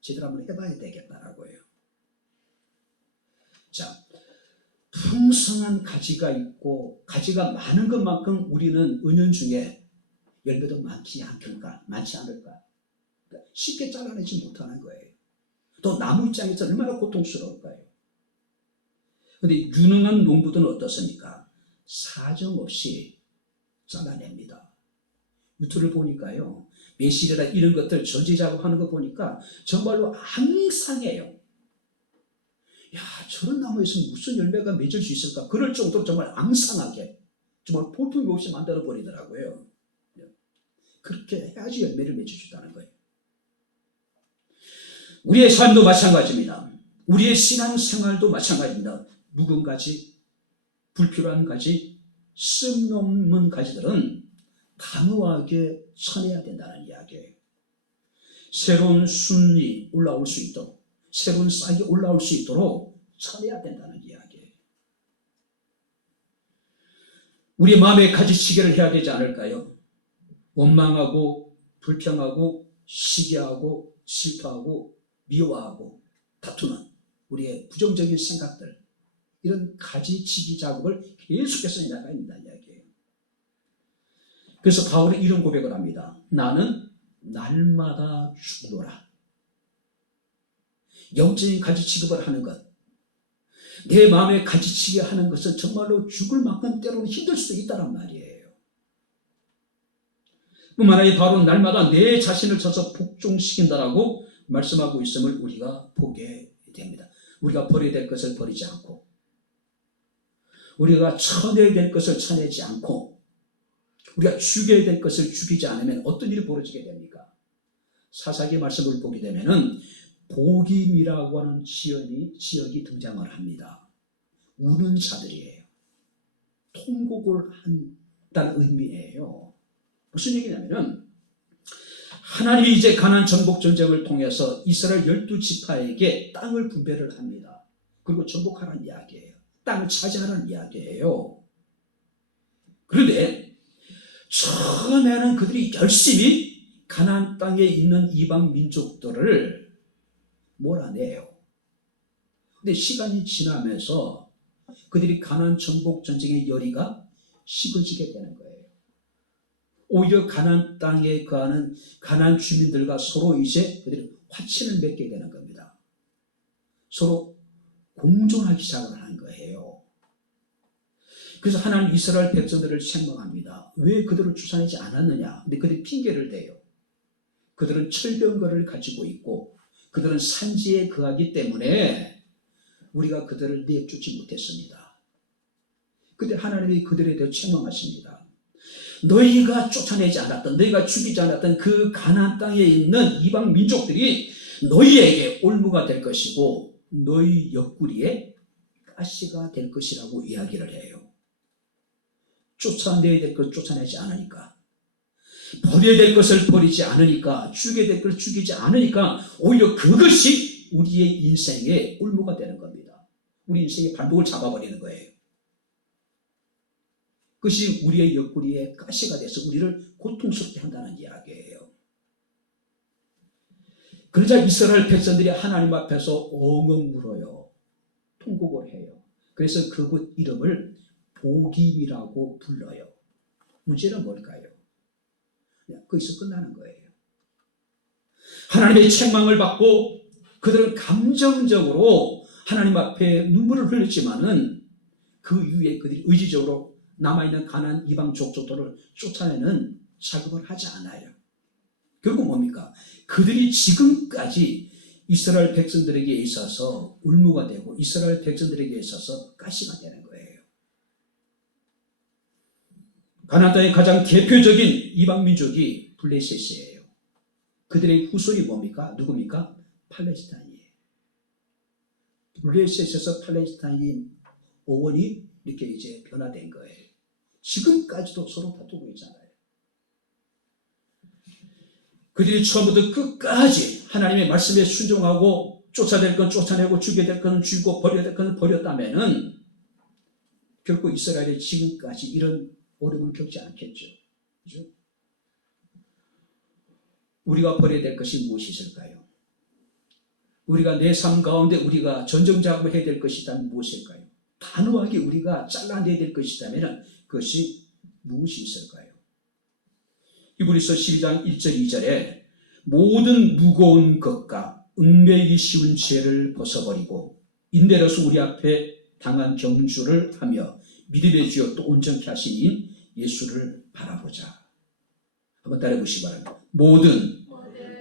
제대로 한번 해봐야 되겠다라고요. 자, 풍성한 가지가 있고 가지가 많은 것만큼 우리는 은연중에 열매도 많지 않을까? 그러니까 쉽게 잘라내지 못하는 거예요. 또 나무 입장에서 얼마나 고통스러울까요? 그런데 유능한 농부들은 어떻습니까? 사정없이 잘라냅니다. 유튜브를 보니까요, 매실이나 이런 것들 전지 작업하는 거 보니까 정말로 앙상해요. 야, 저런 나무에서 무슨 열매가 맺을 수 있을까? 그럴 정도로 정말 앙상하게, 정말 볼품없이 만들어 버리더라고요. 그렇게 해야지 열매를 맺어준다는 거예요. 우리의 삶도 마찬가지입니다. 우리의 신앙생활도 마찬가지입니다. 묵은 가지, 불필요한 가지, 쓸모없는 가지들은 단호하게 쳐내야 된다는 이야기예요. 새로운 순이 올라올 수 있도록, 새로운 싹이 올라올 수 있도록 쳐내야 된다는 이야기예요. 우리 마음에 가지치기를 해야 되지 않을까요? 원망하고 불평하고 시기하고 실토하고 미워하고 다투는 우리의 부정적인 생각들, 이런 가지치기 작업을 계속해서 해나가야 된다는 이야기예요. 그래서 바울은 이런 고백을 합니다. 나는 날마다 죽노라. 영적인 가지치기를 하는 것, 내 마음에 가지치기 하는 것은 정말로 죽을 만큼 때로는 힘들 수도 있다는 말이에요. 뿐만 아니라 바로 날마다 내 자신을 쳐서 복종시킨다라고 말씀하고 있음을 우리가 보게 됩니다. 우리가 버려야 될 것을 버리지 않고, 우리가 쳐내야 될 것을 쳐내지 않고, 우리가 죽여야 될 것을 죽이지 않으면 어떤 일이 벌어지게 됩니까? 사사기 말씀을 보게 되면은 복임이라고 하는 지역이 등장을 합니다. 우는 자들이에요. 통곡을 한다는 의미예요. 무슨 얘기냐면은 하나님이 이제 가나안 정복 전쟁을 통해서 이스라엘 12지파에게 땅을 분배를 합니다. 그리고 정복하라는 이야기예요. 땅을 차지하라는 이야기예요. 그런데 처음에는 그들이 열심히 가나안 땅에 있는 이방 민족들을 몰아내요. 근데 시간이 지나면서 그들이 가나안 정복 전쟁의 열의가 식어지게 되는 거예요. 오히려 가나안 땅에 거하는 가나안 주민들과 서로 이제 그들이 화친을 맺게 되는 겁니다. 서로 공존하기 시작을 하는 거예요. 그래서 하나님 이스라엘 백성들을 책망합니다. 왜 그들을 쫓아내지 않았느냐? 근데 그들이 핑계를 대요. 그들은 철병거를 가지고 있고 그들은 산지에 거하기 때문에 우리가 그들을 내쫓지 못했습니다. 그때 하나님이 그들에 대해 책망하십니다. 너희가 쫓아내지 않았던, 너희가 죽이지 않았던 그 가나안 땅에 있는 이방 민족들이 너희에게 올무가 될 것이고 너희 옆구리에 가시가 될 것이라고 이야기를 해요. 쫓아내야 될 것 쫓아내지 않으니까, 버려야 될 것을 버리지 않으니까, 죽여야 될 것을 죽이지 않으니까 오히려 그것이 우리의 인생의 올무가 되는 겁니다. 우리 인생의 발목을 잡아버리는 거예요. 그것이 우리의 옆구리에 가시가 돼서 우리를 고통스럽게 한다는 이야기예요. 그러자 이스라엘 백성들이 하나님 앞에서 엉엉 울어요. 통곡을 해요. 그래서 그곳 이름을 보김이라고 불러요. 문제는 뭘까요? 거기서 끝나는 거예요. 하나님의 책망을 받고 그들은 감정적으로 하나님 앞에 눈물을 흘렸지만은 그 이후에 그들이 의지적으로 남아있는 가나안 이방 족속들을 쫓아내는 작업을 하지 않아요. 결국 뭡니까? 그들이 지금까지 이스라엘 백성들에게 있어서 울무가 되고 이스라엘 백성들에게 있어서 가시가 되는 거예요. 가나안 땅의 가장 대표적인 이방 민족이 블레셋이에요. 그들의 후손이 뭡니까? 누굽니까? 팔레스타인이에요. 블레셋에서 팔레스타인이 오원이 이렇게 이제 변화된 거예요. 지금까지도 서로 다투고 있잖아요. 그들이 처음부터 끝까지 하나님의 말씀에 순종하고 쫓아낼 건 쫓아내고 죽여야 될 건 죽이고 버려야 될 건 버렸다면은 결코 이스라엘이 지금까지 이런 어려움을 겪지 않겠죠. 그죠? 우리가 버려야 될 것이 무엇이 있을까요? 우리가 내 삶 가운데 우리가 전정작업을 해야 될 것이 있다면 무엇일까요? 단호하게 우리가 잘라내야 될 것이 있다면 그것이 무엇이 있을까요? 히브리서 12장 1절 2절에 모든 무거운 것과 얽매이기 쉬운 죄를 벗어버리고 인내로서 우리 앞에 당한 경주를 하며 믿음의 주여 또 온전케 하시니 예수를 바라보자. 한번 따라해 보시기 바랍니다. 모든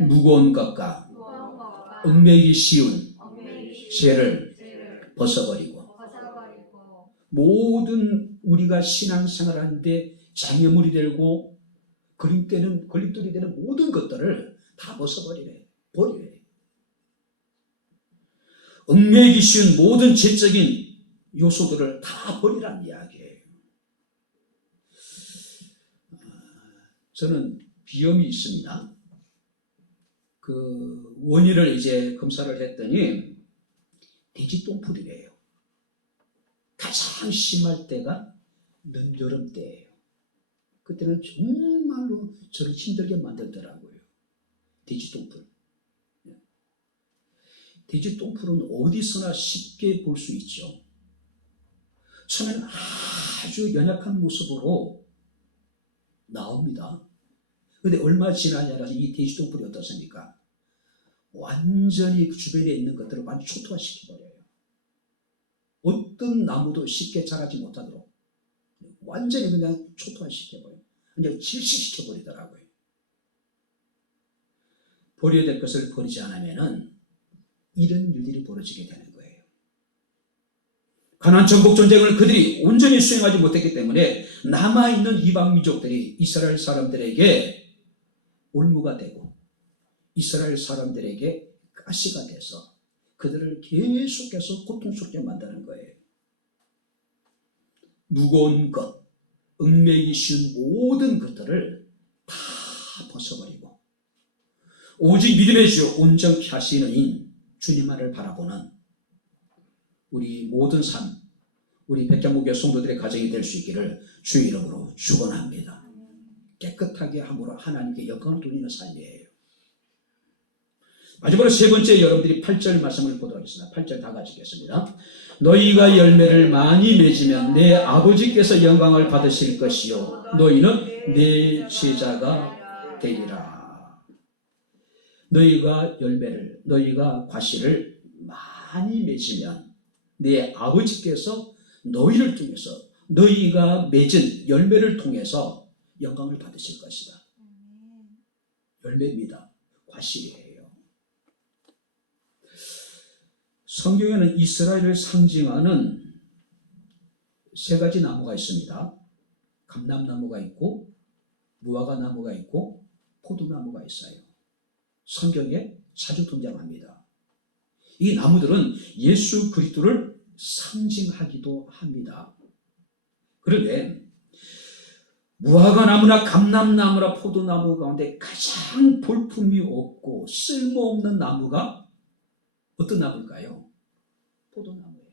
무거운 것과 얽매이기 쉬운 죄를 벗어버리고 모든 우리가 신앙생활 하는데 장애물이 되고 걸림돌이 되는 모든 것들을 다 벗어버리래. 버리래. 얽매이기 쉬운 모든 죄적인 요소들을 다 버리라는 이야기예요. 저는 비염이 있습니다. 그 원인을 이제 검사를 했더니 돼지똥풀이래요. 가장 심할 때가 늦여름 때예요. 그때는 정말로 저를 힘들게 만들더라고요. 돼지똥풀. 돼지똥풀은 어디서나 쉽게 볼 수 있죠. 처음에는 아주 연약한 모습으로 나옵니다. 그런데 얼마 지나냐라서 이 돼지똥풀이 어떻습니까? 완전히 그 주변에 있는 것들을 완전히 초토화시켜버려요. 어떤 나무도 쉽게 자라지 못하도록 완전히 그냥 초토화시켜버려요. 그냥 질식시켜버리더라고요. 버려야 될 것을 버리지 않으면은 이런 일들이 벌어지게 되는 거예요. 가나안 정복 전쟁을 그들이 온전히 수행하지 못했기 때문에 남아있는 이방 민족들이 이스라엘 사람들에게 올무가 되고 이스라엘 사람들에게 가시가 돼서 그들을 계속해서 고통스럽게 만드는 거예요. 무거운 것, 얽매이기 쉬운 모든 것들을 다 벗어버리고 오직 믿음의 주 온전케 하시는 인 주님만을 바라보는 우리 모든 삶, 우리 백향목의 성도들의 가정이 될 수 있기를 주의 이름으로 축원합니다. 깨끗하게 함으로 하나님께 영광을 돌리는 삶이에요. 마지막으로 세 번째 여러분들이 8절 말씀을 보도록 하겠습니다. 8절 다 같이 읽겠습니다. 너희가 열매를 많이 맺으면 내 아버지께서 영광을 받으실 것이요 너희는 내 제자가 되리라. 너희가 열매를, 너희가 과실을 많이 맺으면 내 아버지께서 너희를 통해서 너희가 맺은 열매를 통해서 영광을 받으실 것이다. 열매입니다. 과실이에요. 성경에는 이스라엘을 상징하는 세 가지 나무가 있습니다. 감람나무가 있고 무화과나무가 있고 포도나무가 있어요. 성경에 자주 등장합니다. 이 나무들은 예수 그리스도를 상징하기도 합니다. 그런데 무화과나무나 감람나무나 포도나무 가운데 가장 볼품이 없고 쓸모없는 나무가 어떤 나무일까요? 포도나무예요.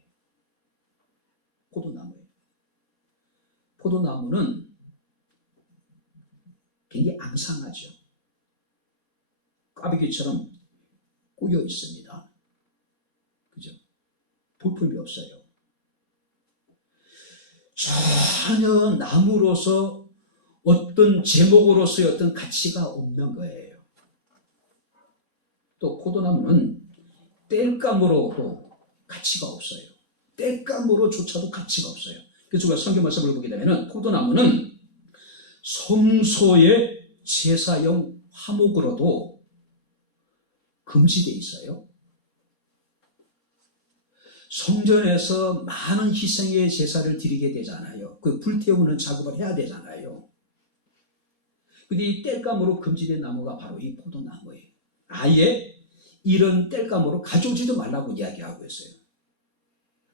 포도나무예요. 포도나무는 굉장히 앙상하죠. 꽈배기처럼 꼬여 있습니다. 그죠? 볼품이 없어요. 전혀 나무로서 어떤 제목으로서의 어떤 가치가 없는 거예요. 또 포도나무는 땔감으로도 가치가 없어요. 땔감으로조차도 가치가 없어요. 그래서 우리가 성경 말씀을 보게 되면 포도나무는 성소의 제사용 화목으로도 금지되어 있어요. 성전에서 많은 희생의 제사를 드리게 되잖아요. 그 불태우는 작업을 해야 되잖아요. 근데 이 땔감으로 금지된 나무가 바로 이 포도나무예요. 아예 이런 땔감으로 가져오지도 말라고 이야기하고 있어요.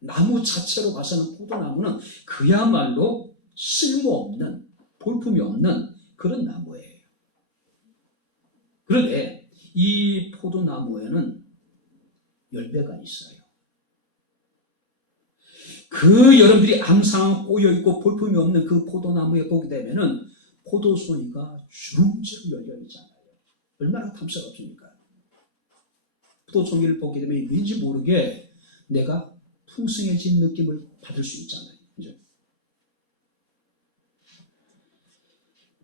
나무 자체로 봐서는 포도나무는 그야말로 쓸모없는, 볼품이 없는 그런 나무예요. 그런데 이 포도나무에는 열매가 있어요. 그 여러분들이 항상 꼬여있고 볼품이 없는 그 포도나무에 보게 되면은 포도송이가 주렁주렁 열려있잖아요. 얼마나 탐스럽습니까? 포도송이를 보게 되면 왠지 모르게 내가 풍성해진 느낌을 받을 수 있잖아요. 그죠?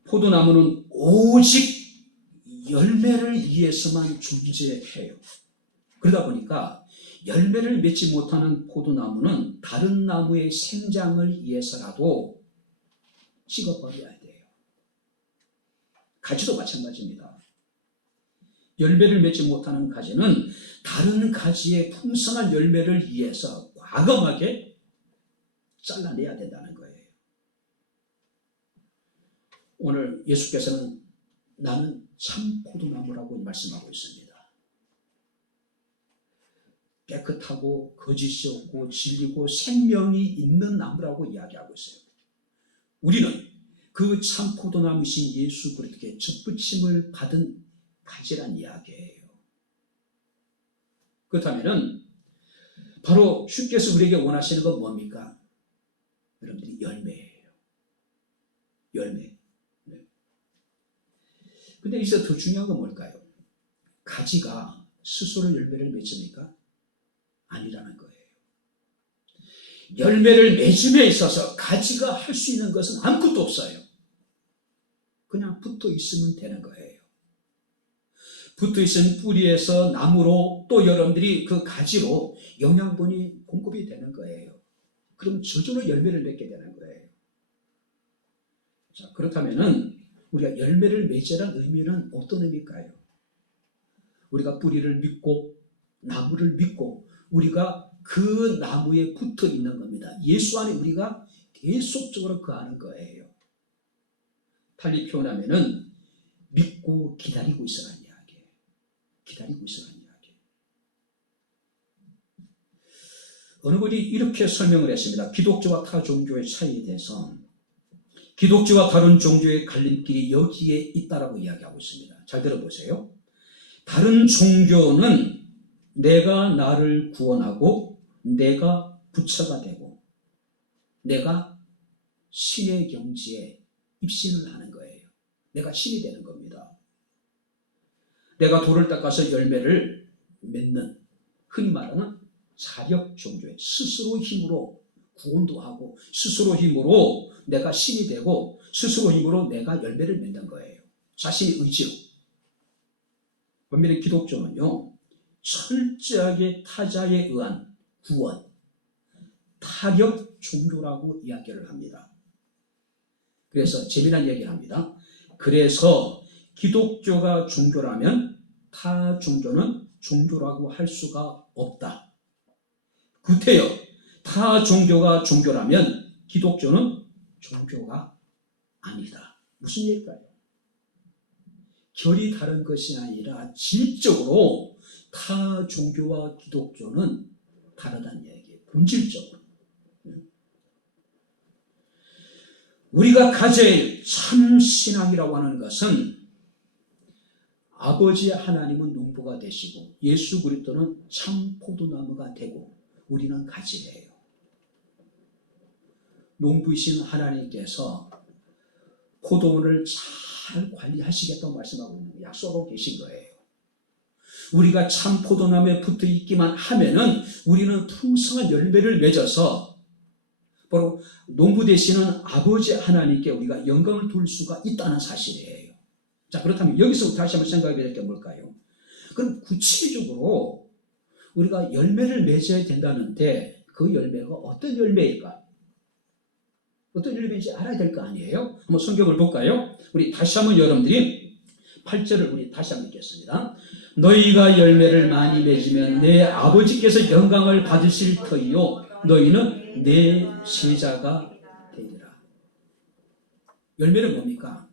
포도나무는 오직 열매를 위해서만 존재해요. 그러다 보니까 열매를 맺지 못하는 포도나무는 다른 나무의 생장을 위해서라도 찍어버려야 돼요. 가지도 마찬가지입니다. 열매를 맺지 못하는 가지는 다른 가지의 풍성한 열매를 위해서 과감하게 잘라내야 된다는 거예요. 오늘 예수께서는 나는 참 포도나무라고 말씀하고 있습니다. 깨끗하고 거짓이 없고 진리고 생명이 있는 나무라고 이야기하고 있어요. 우리는 그 참 포도나무이신 예수 그리스도께 접붙임을 받은 가지란 이야기예요. 그렇다면 바로 주께서 우리에게 원하시는 건 뭡니까? 여러분들이 열매예요. 열매. 네. 근데 이제 더 중요한 건 뭘까요? 가지가 스스로 열매를 맺습니까? 아니라는 거예요. 열매를 맺음에 있어서 가지가 할 수 있는 것은 아무것도 없어요. 그냥 붙어 있으면 되는 거예요. 붙어 있은 뿌리에서 나무로 또 여러분들이 그 가지로 영양분이 공급이 되는 거예요. 그럼 저절로 열매를 맺게 되는 거예요. 자, 그렇다면은 우리가 열매를 맺으라는 의미는 어떤 의미일까요? 우리가 뿌리를 믿고 나무를 믿고 우리가 그 나무에 붙어 있는 겁니다. 예수 안에 우리가 계속적으로 거하는 거예요. 달리 표현하면은 믿고 기다리고 있으라는 이야기예요. 기다리고 있으라는 이야기예요. 어느 분이 이렇게 설명을 했습니다. 기독교와 타 종교의 차이에 대해서 기독교와 다른 종교의 갈림길이 여기에 있다라고 이야기하고 있습니다. 잘 들어보세요. 다른 종교는 내가 나를 구원하고 내가 부처가 되고 내가 신의 경지에 입신을 하는 거예요. 내가 신이 되는 겁니다. 내가 돌을 닦아서 열매를 맺는 흔히 말하는 사력 종교에 스스로 힘으로 구원도 하고 스스로 힘으로 내가 신이 되고 스스로 힘으로 내가 열매를 맺는 거예요. 자신의 의지로. 반면에 기독교는요. 철저하게 타자에 의한 구원, 타력 종교라고 이야기를 합니다. 그래서 재미난 얘기를 합니다. 그래서 기독교가 종교라면 타 종교는 종교라고 할 수가 없다. 구태여, 타 종교가 종교라면 기독교는 종교가 아니다. 무슨 얘기일까요? 결이 다른 것이 아니라 질적으로 타 종교와 기독교는 다르다는 얘기예요. 본질적으로. 우리가 가질 참 신앙이라고 하는 것은 아버지 하나님은 농부가 되시고 예수 그리스도는 참 포도나무가 되고 우리는 가지래요. 농부이신 하나님께서 포도원을 잘 관리하시겠다고 말씀하고 있는 거예요. 약속하고 계신 거예요. 우리가 참 포도나무에 붙어 있기만 하면은 우리는 풍성한 열매를 맺어서 바로 농부 되시는 아버지 하나님께 우리가 영광을 돌릴 수가 있다는 사실이에요. 자, 그렇다면 여기서 다시 한번 생각해야 될 게 뭘까요? 그럼 구체적으로 우리가 열매를 맺어야 된다는데 그 열매가 어떤 열매일까? 어떤 열매인지 알아야 될 거 아니에요? 한번 성경을 볼까요? 우리 다시 한번 여러분들이 8절을 우리 다시 한번 읽겠습니다. 너희가 열매를 많이 맺으면 내 아버지께서 영광을 받으실 터이요 너희는 내 제자가 되리라. 열매는 뭡니까?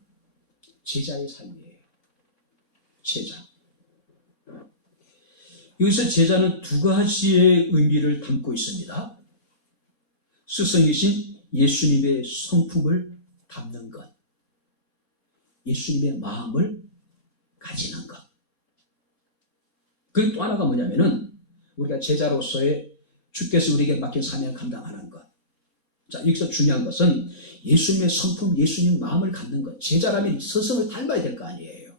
제자의 삶이에요. 제자. 여기서 제자는 두 가지의 의미를 담고 있습니다. 스승이신 예수님의 성품을 담는 것, 예수님의 마음을 가지는 것. 그리고 또 하나가 뭐냐면은 우리가 제자로서의 주께서 우리에게 맡긴 사명을 감당하는 것. 자, 여기서 중요한 것은 예수님의 성품, 예수님 마음을 갖는 것. 제자라면 스승을 닮아야 될 거 아니에요.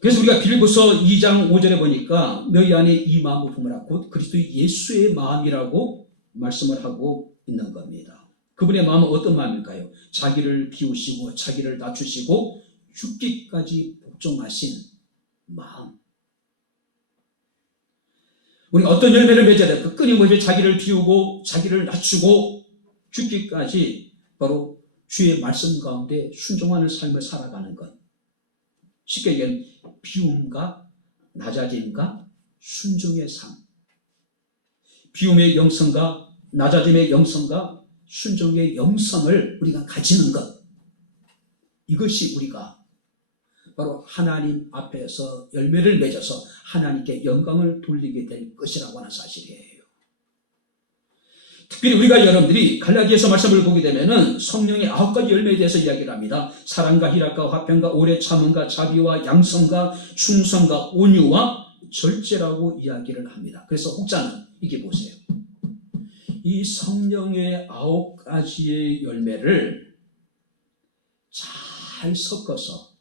그래서 우리가 빌립보서 2장 5절에 보니까 너희 안에 이 마음을 품으라 곧 그리스도 예수의 마음이라고 말씀을 하고 있는 겁니다. 그분의 마음은 어떤 마음일까요? 자기를 비우시고 자기를 낮추시고 죽기까지 복종하신 마음. 우리가 어떤 열매를 맺어야 될까? 끊임없이 자기를 비우고 자기를 낮추고 죽기까지 바로 주의 말씀 가운데 순종하는 삶을 살아가는 것. 쉽게 얘기하면 비움과 낮아짐과 순종의 삶. 비움의 영성과 낮아짐의 영성과 순종의 영성을 우리가 가지는 것. 이것이 우리가 바로 하나님 앞에서 열매를 맺어서 하나님께 영광을 돌리게 될 것이라고 하는 사실이에요. 특별히 우리가 여러분들이 갈라디아서 말씀을 보게 되면은 성령의 9가지 열매에 대해서 이야기를 합니다. 사랑과 희락과 화평과 오래 참음과 자비와 양성과 충성과 온유와 절제라고 이야기를 합니다. 그래서 혹자는 이게 보세요. 이 성령의 9가지의 열매를 잘 섞어서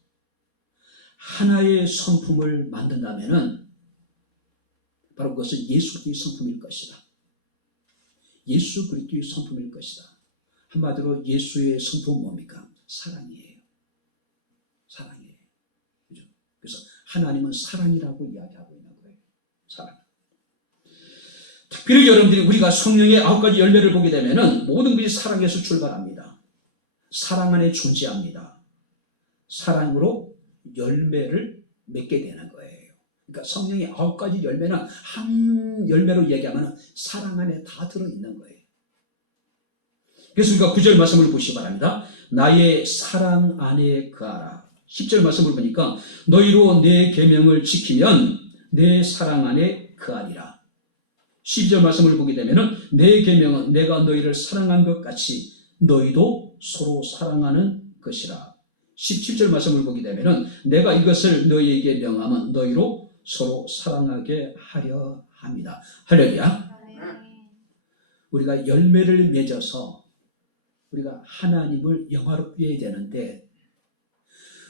하나의 성품을 만든다면은 바로 그것은 예수 그리스도의 성품일 것이다. 예수 그리스도의 성품일 것이다. 한마디로 예수의 성품은 뭡니까? 사랑이에요. 사랑이에요. 그죠? 그래서 하나님은 사랑이라고 이야기하고 있는 거예요. 사랑. 특별히 여러분들이 우리가 성령의 9가지 열매를 보게 되면은 모든 것이 사랑에서 출발합니다. 사랑 안에 존재합니다. 사랑으로 열매를 맺게 되는 거예요. 그러니까 성령의 9가지 열매는 한 열매로 얘기하면 사랑 안에 다 들어있는 거예요. 그래서 우리가 9절 말씀을 보시기 바랍니다. 나의 사랑 안에 거하라. 10절 말씀을 보니까 너희로 내 계명을 지키면 내 사랑 안에 거하리라. 12절 말씀을 보게 되면 내 계명은 내가 너희를 사랑한 것 같이 너희도 서로 사랑하는 것이라. 17절 말씀을 보게 되면 내가 이것을 너희에게 명하면 너희로 서로 사랑하게 하려 합니다. 할렐루야. 우리가 열매를 맺어서 우리가 하나님을 영화롭게 해야 되는데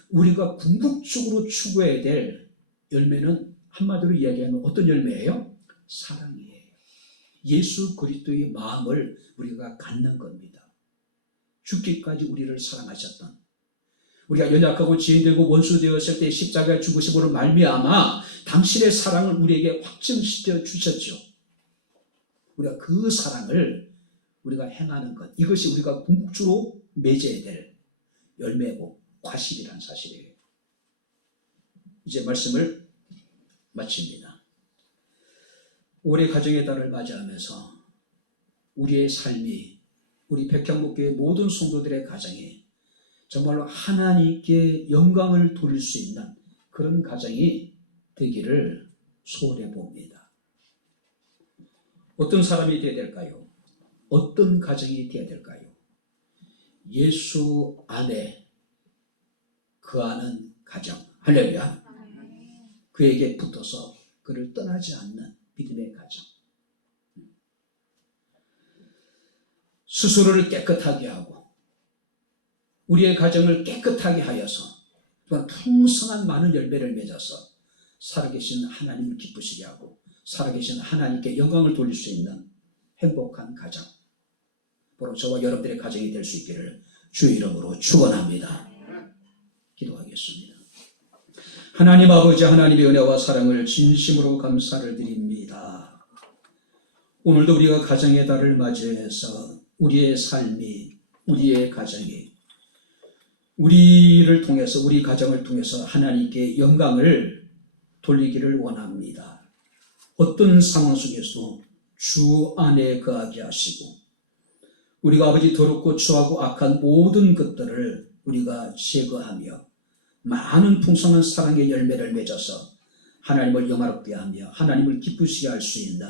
우리가 궁극적으로 추구해야 될 열매는 한마디로 이야기하면 어떤 열매예요? 사랑이에요. 예수 그리스도의 마음을 우리가 갖는 겁니다. 죽기까지 우리를 사랑하셨던 우리가 연약하고 지연되고 원수되었을 때 십자가에 죽으심으로 말미암아 당신의 사랑을 우리에게 확증시켜 주셨죠. 우리가 그 사랑을 우리가 행하는 것, 이것이 우리가 궁극적으로 맺어야 될 열매고 과실이라는 사실이에요. 이제 말씀을 마칩니다. 올해 가정의 달을 맞이하면서 우리의 삶이 우리 백향목교회 모든 성도들의 가정이 정말로 하나님께 영광을 돌릴 수 있는 그런 가정이 되기를 소원해 봅니다. 어떤 사람이 되어야 될까요? 어떤 가정이 되어야 될까요? 예수 안에 거하는 가정. 할렐루야. 그에게 붙어서 그를 떠나지 않는 믿음의 가정. 스스로를 깨끗하게 하고 우리의 가정을 깨끗하게 하여서 또한 풍성한 많은 열매를 맺어서 살아계신 하나님을 기쁘시게 하고 살아계신 하나님께 영광을 돌릴 수 있는 행복한 가정. 바로 저와 여러분들의 가정이 될 수 있기를 주의 이름으로 축원합니다. 기도하겠습니다. 하나님 아버지, 하나님의 은혜와 사랑을 진심으로 감사를 드립니다. 오늘도 우리가 가정의 달을 맞이해서 우리의 삶이, 우리의 가정이 우리를 통해서, 우리 가정을 통해서 하나님께 영광을 돌리기를 원합니다. 어떤 상황 속에서도 주 안에 거하게 하시고 우리가 아버지 더럽고 추하고 악한 모든 것들을 우리가 제거하며 많은 풍성한 사랑의 열매를 맺어서 하나님을 영화롭게 하며 하나님을 기쁘시게 할 수 있는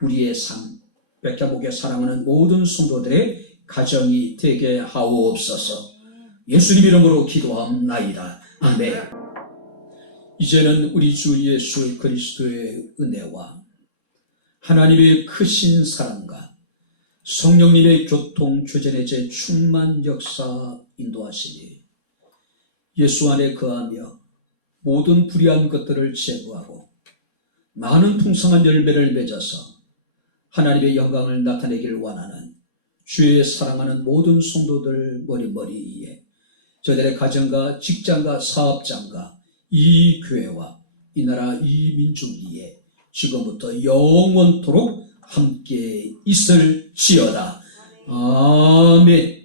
우리의 삶, 백야목에 사랑하는 모든 성도들의 가정이 되게 하옵소서. 예수님 이름으로 기도합나이다. 아멘. 이제는 우리 주 예수 그리스도의 은혜와 하나님의 크신 사랑과 성령님의 교통, 교제의 제 충만 역사 인도하시니 예수 안에 거하며 모든 불의한 것들을 제거하고 많은 풍성한 열매를 맺어서 하나님의 영광을 나타내기를 원하는 주의 사랑하는 모든 성도들 머리머리에 저들의 가정과 직장과 사업장과 이 교회와 이 나라 이 민족 위에 지금부터 영원토록 함께 있을지어다. 아멘.